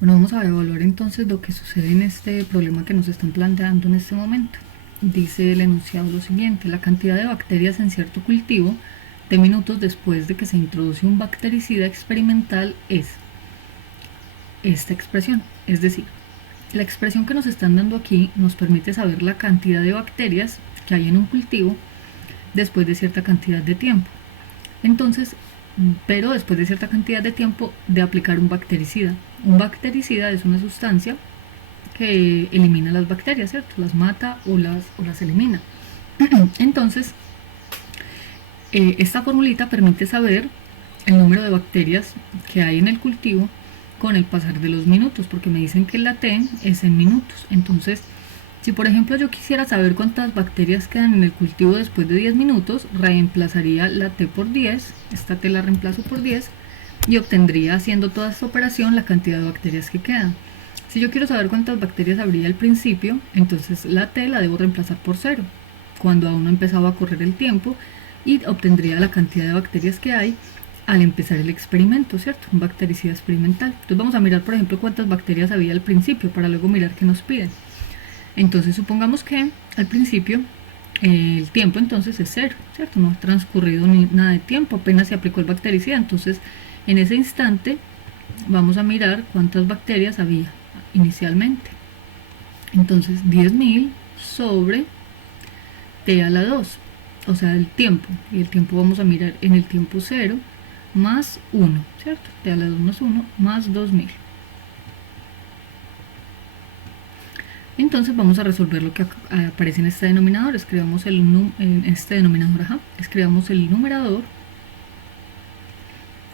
Bueno, vamos a evaluar entonces lo que sucede en este problema que nos están planteando en este momento. Dice el enunciado lo siguiente: la cantidad de bacterias en cierto cultivo de minutos después de que se introduce un bactericida experimental es esta expresión. Es decir, la expresión que nos están dando aquí nos permite saber la cantidad de bacterias que hay en un cultivo después de cierta cantidad de tiempo. Entonces, pero después de cierta cantidad de tiempo de aplicar un bactericida. Un bactericida es una sustancia que elimina las bacterias, ¿cierto? Las mata o las elimina. Entonces, esta formulita permite saber el número de bacterias que hay en el cultivo con el pasar de los minutos, porque me dicen que la T es en minutos. Entonces, si por ejemplo yo quisiera saber cuántas bacterias quedan en el cultivo después de 10 minutos, reemplazaría la T por 10, esta T la reemplazo por 10 y obtendría, haciendo toda esta operación, la cantidad de bacterias que quedan. Si yo quiero saber cuántas bacterias habría al principio, entonces la T la debo reemplazar por 0, cuando aún no empezaba a correr el tiempo, y obtendría la cantidad de bacterias que hay al empezar el experimento, ¿cierto? Un bactericida experimental. Entonces vamos a mirar, por ejemplo, cuántas bacterias había al principio, para luego mirar qué nos piden. Entonces supongamos que al principio el tiempo entonces es 0, ¿cierto? No ha transcurrido ni nada de tiempo, apenas se aplicó el bactericida. Entonces en ese instante vamos a mirar cuántas bacterias había inicialmente. Entonces 10.000 sobre T a la 2, o sea el tiempo, y el tiempo vamos a mirar en el tiempo 0 más 1, ¿cierto? T a la 2 más 1 más 2.000. Entonces vamos a resolver lo que aparece en este denominador. Escribamos escribamos el numerador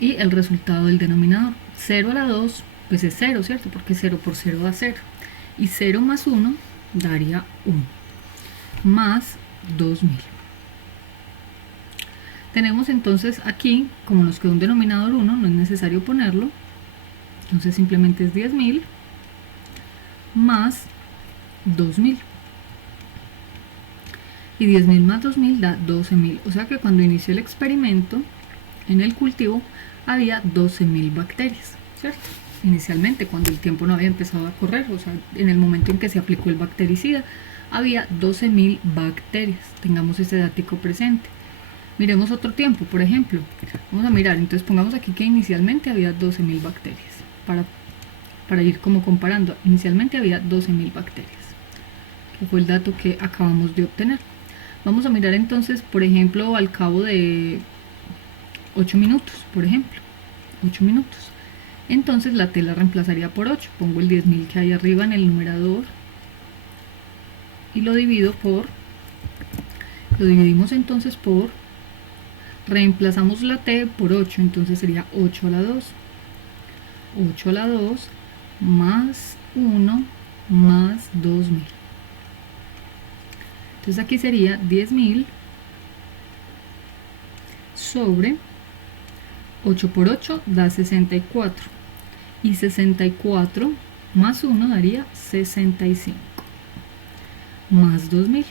y el resultado del denominador. 0 a la 2 pues es 0, ¿cierto? Porque 0 por 0 da 0. Y 0 más 1 daría 1, más 2.000. Tenemos entonces aquí, como nos quedó un denominador 1, no es necesario ponerlo. Entonces simplemente es 10.000 más 2.000, y 10.000 más 2.000 da 12.000. O sea que cuando inició el experimento en el cultivo había 12.000 bacterias, ¿cierto? Inicialmente, cuando el tiempo no había empezado a correr, o sea, en el momento en que se aplicó el bactericida, había 12.000 bacterias. Tengamos ese dático presente. Miremos otro tiempo, por ejemplo. Vamos a mirar, entonces pongamos aquí que inicialmente había 12.000 bacterias. Para ir como comparando, inicialmente había 12.000 bacterias, que fue el dato que acabamos de obtener. Vamos a mirar entonces, por ejemplo, al cabo de 8 minutos, por ejemplo, 8 minutos. Entonces la T la reemplazaría por 8, pongo el 10.000 que hay arriba en el numerador y lo dividimos entonces por, reemplazamos la T por 8, entonces sería 8 a la 2, 8 a la 2 más 1 más 2.000. Entonces aquí sería 10.000 sobre 8 por 8 da 64, y 64 más 1 daría 65, más 2.000.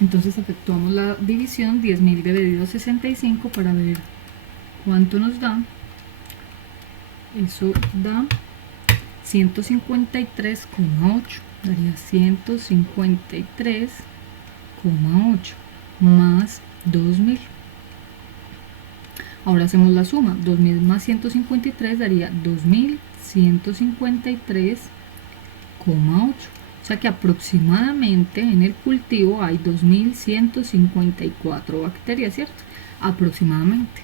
Entonces efectuamos la división, 10.000 dividido 65 para ver cuánto nos da. Eso da 153,8, daría 153,8 más 2.000. Ahora hacemos la suma, 2.000 más 153 daría 2.153,8. O sea que aproximadamente en el cultivo hay 2.154 bacterias, ¿cierto? Aproximadamente.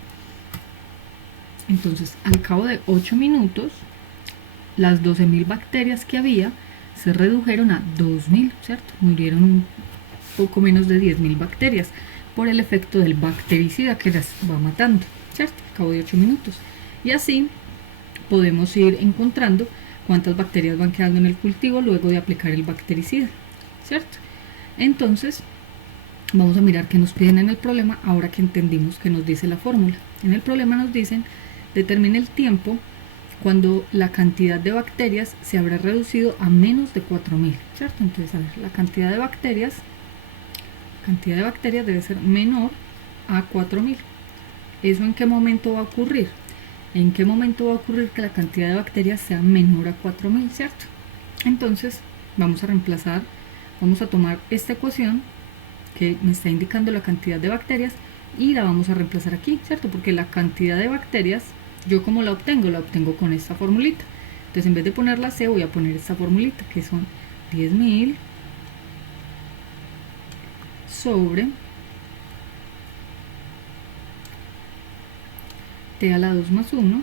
Entonces, al cabo de 8 minutos, las 12.000 bacterias que había se redujeron a 2.000, ¿cierto? Murieron un poco menos de 10.000 bacterias por el efecto del bactericida que las va matando, ¿cierto? Al cabo de 8 minutos. Y así podemos ir encontrando cuántas bacterias van quedando en el cultivo luego de aplicar el bactericida, ¿cierto? Entonces, vamos a mirar qué nos piden en el problema ahora que entendimos que nos dice la fórmula. En el problema nos dicen: determine el tiempo cuando la cantidad de bacterias se habrá reducido a menos de 4.000, ¿cierto? Entonces, a ver, la cantidad de bacterias debe ser menor a 4.000. ¿Eso en qué momento va a ocurrir? ¿En qué momento va a ocurrir que la cantidad de bacterias sea menor a 4000, cierto? Entonces vamos a reemplazar, vamos a tomar esta ecuación que me está indicando la cantidad de bacterias y la vamos a reemplazar aquí, ¿cierto? Porque la cantidad de bacterias, ¿yo cómo la obtengo? La obtengo con esta formulita. Entonces en vez de poner la C voy a poner esta formulita, que son 10.000 sobre T a la 2 más 1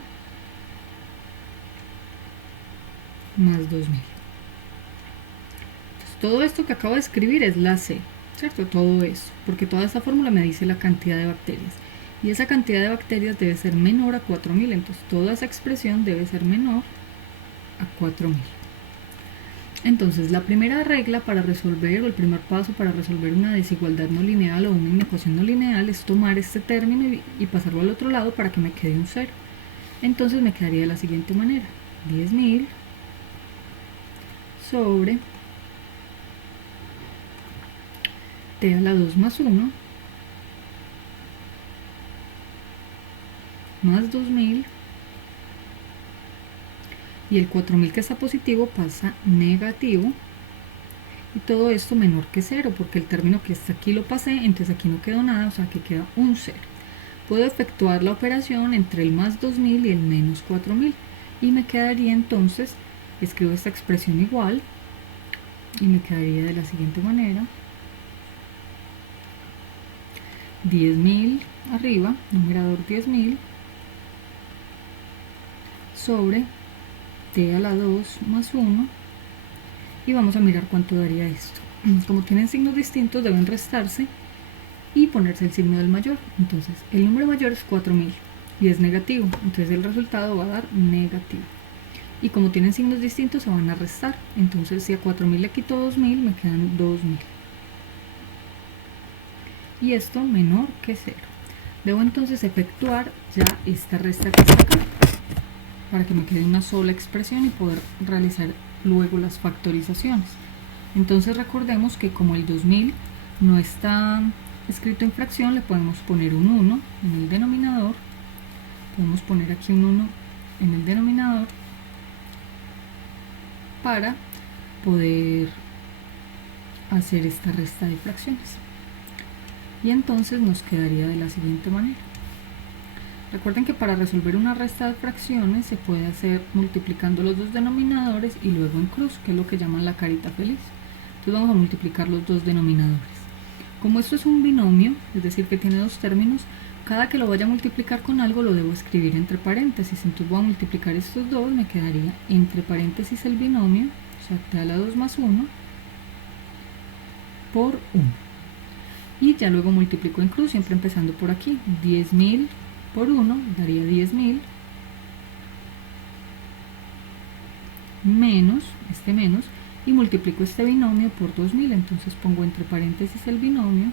más 2000. Entonces, todo esto que acabo de escribir es la C, ¿cierto? Todo eso, porque toda esta fórmula me dice la cantidad de bacterias. Y esa cantidad de bacterias debe ser menor a 4000, entonces toda esa expresión debe ser menor a 4000. Entonces la primera regla para resolver, o el primer paso para resolver una desigualdad no lineal o una inecuación no lineal es tomar este término y pasarlo al otro lado para que me quede un 0. Entonces me quedaría de la siguiente manera: 10.000 sobre T a la 2 más 1 más 2000, y el 4000 que está positivo pasa negativo, y todo esto menor que 0, porque el término que está aquí lo pasé, entonces aquí no quedó nada, o sea que queda un 0. Puedo efectuar la operación entre el más 2000 y el menos 4000, y me quedaría entonces, escribo esta expresión igual, y me quedaría de la siguiente manera: 10.000 arriba, numerador 10.000, sobre T a la 2 más 1, y vamos a mirar cuánto daría esto. Como tienen signos distintos deben restarse y ponerse el signo del mayor. Entonces el número mayor es 4000 y es negativo, entonces el resultado va a dar negativo. Y como tienen signos distintos se van a restar, entonces si a 4000 le quito 2000 me quedan 2000, y esto menor que 0. Debo entonces efectuar ya esta resta que está acá para que me quede una sola expresión y poder realizar luego las factorizaciones. Entonces recordemos que como el 2000 no está escrito en fracción, le podemos poner un 1 en el denominador, podemos poner aquí un 1 en el denominador para poder hacer esta resta de fracciones, y entonces nos quedaría de la siguiente manera. Recuerden que para resolver una resta de fracciones se puede hacer multiplicando los dos denominadores y luego en cruz, que es lo que llaman la carita feliz. Entonces vamos a multiplicar los dos denominadores. Como esto es un binomio, es decir que tiene dos términos, cada que lo vaya a multiplicar con algo lo debo escribir entre paréntesis. Entonces voy a multiplicar estos dos, me quedaría entre paréntesis el binomio, o sea, T a la 2 más 1 por 1. Y ya luego multiplico en cruz, siempre empezando por aquí. 10.000 por 1 daría 10.000 menos, este menos, y multiplico este binomio por 2000, entonces pongo entre paréntesis el binomio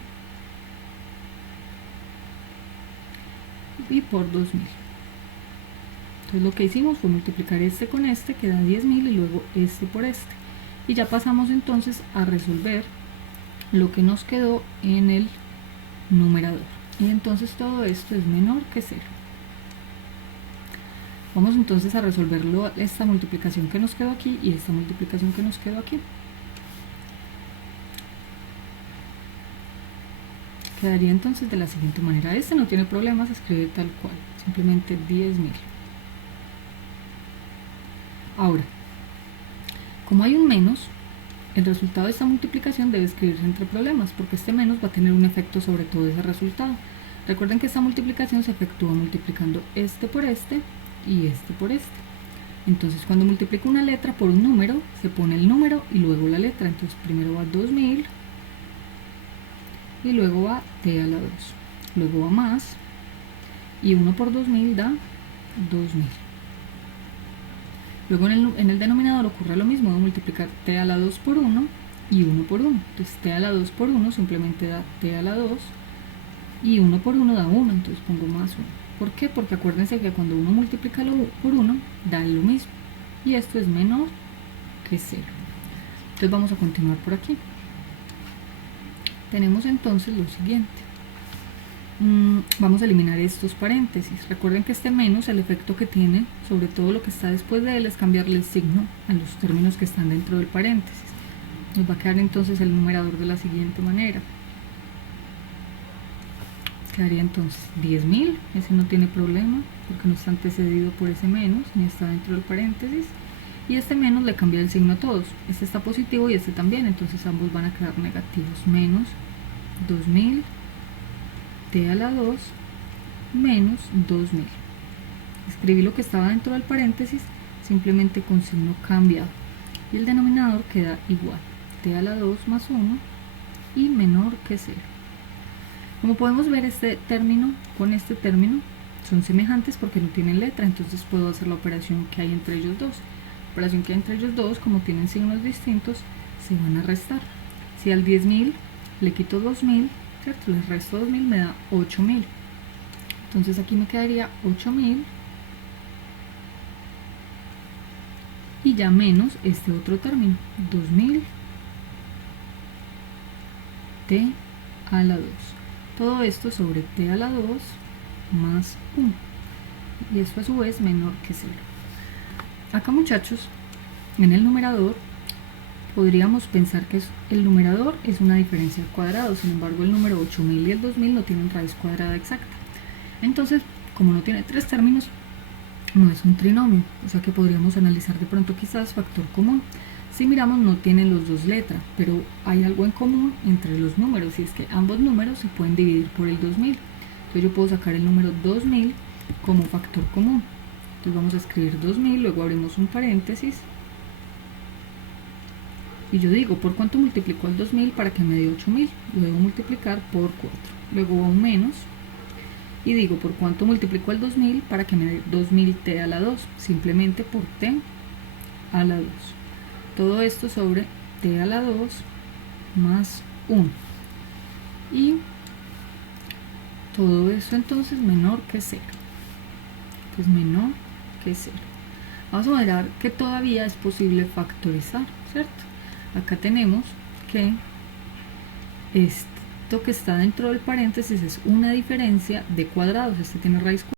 y por 2000. Entonces lo que hicimos fue multiplicar este con este, que da 10.000, y luego este por este. Y ya pasamos entonces a resolver lo que nos quedó en el numerador. Y entonces todo esto es menor que 0. Vamos entonces a resolverlo, esta multiplicación que nos quedó aquí y esta multiplicación que nos quedó aquí. Quedaría entonces de la siguiente manera. Este no tiene problemas, se escribe tal cual, simplemente 10.000. Ahora, como hay un menos, el resultado de esta multiplicación debe escribirse entre problemas, porque este menos va a tener un efecto sobre todo ese resultado. Recuerden que esta multiplicación se efectúa multiplicando este por este y este por este. Entonces cuando multiplico una letra por un número, se pone el número y luego la letra. Entonces primero va 2000 y luego va T a la 2, luego va más, y 1 por 2000 da 2000. Luego en el denominador ocurre lo mismo, voy a multiplicar T a la 2 por 1 y 1 por 1. Entonces T a la 2 por 1 simplemente da T a la 2, y 1 por 1 da 1, entonces pongo más 1. ¿Por qué? Porque acuérdense que cuando uno multiplica por 1 da lo mismo, y esto es menor que 0. Entonces vamos a continuar por aquí. Tenemos entonces lo siguiente: vamos a eliminar estos paréntesis. Recuerden que este menos, el efecto que tiene sobre todo lo que está después de él es cambiarle el signo a los términos que están dentro del paréntesis. Nos va a quedar entonces el numerador de la siguiente manera. Quedaría entonces 10.000, ese no tiene problema porque no está antecedido por ese menos ni está dentro del paréntesis, y este menos le cambia el signo a todos, este está positivo y este también, entonces ambos van a quedar negativos. Menos 2000 t a la 2 menos 2000. Escribí lo que estaba dentro del paréntesis simplemente con signo cambiado y el denominador queda igual, t a la 2 más 1 y menor que 0. Como podemos ver, este término con este término son semejantes porque no tienen letra, entonces puedo hacer la operación que hay entre ellos dos. La operación que hay entre ellos dos, como tienen signos distintos, se van a restar. Si al 10.000 le quito 2.000, ¿cierto? Les resto 2.000, me da 8.000. Entonces aquí me quedaría 8.000 y ya menos este otro término, 2.000 t a la 2. Todo esto sobre t a la 2 más 1. Y esto a su vez menor que 0. Acá, muchachos, en el numerador podríamos pensar que el numerador es una diferencia al cuadrado. Sin embargo, el número 8.000 y el 2.000 no tienen raíz cuadrada exacta. Entonces, como no tiene tres términos, no es un trinomio. O sea que podríamos analizar de pronto quizás factor común. Si miramos, no tienen los dos letras, pero hay algo en común entre los números, y es que ambos números se pueden dividir por el 2000. Entonces yo puedo sacar el número 2000 como factor común. Entonces vamos a escribir 2000, luego abrimos un paréntesis, y yo digo, ¿por cuánto multiplico el 2000 para que me dé 8000? Lo debo multiplicar por 4. Luego va un menos, y digo, ¿por cuánto multiplico el 2000 para que me dé 2000 t a la 2? Simplemente por t a la 2. Todo esto sobre t a la 2 más 1. Y todo eso entonces menor que 0. Pues menor que 0. Vamos a mirar que todavía es posible factorizar, ¿cierto? Acá tenemos que esto que está dentro del paréntesis es una diferencia de cuadrados. Este tiene raíz cuadrada.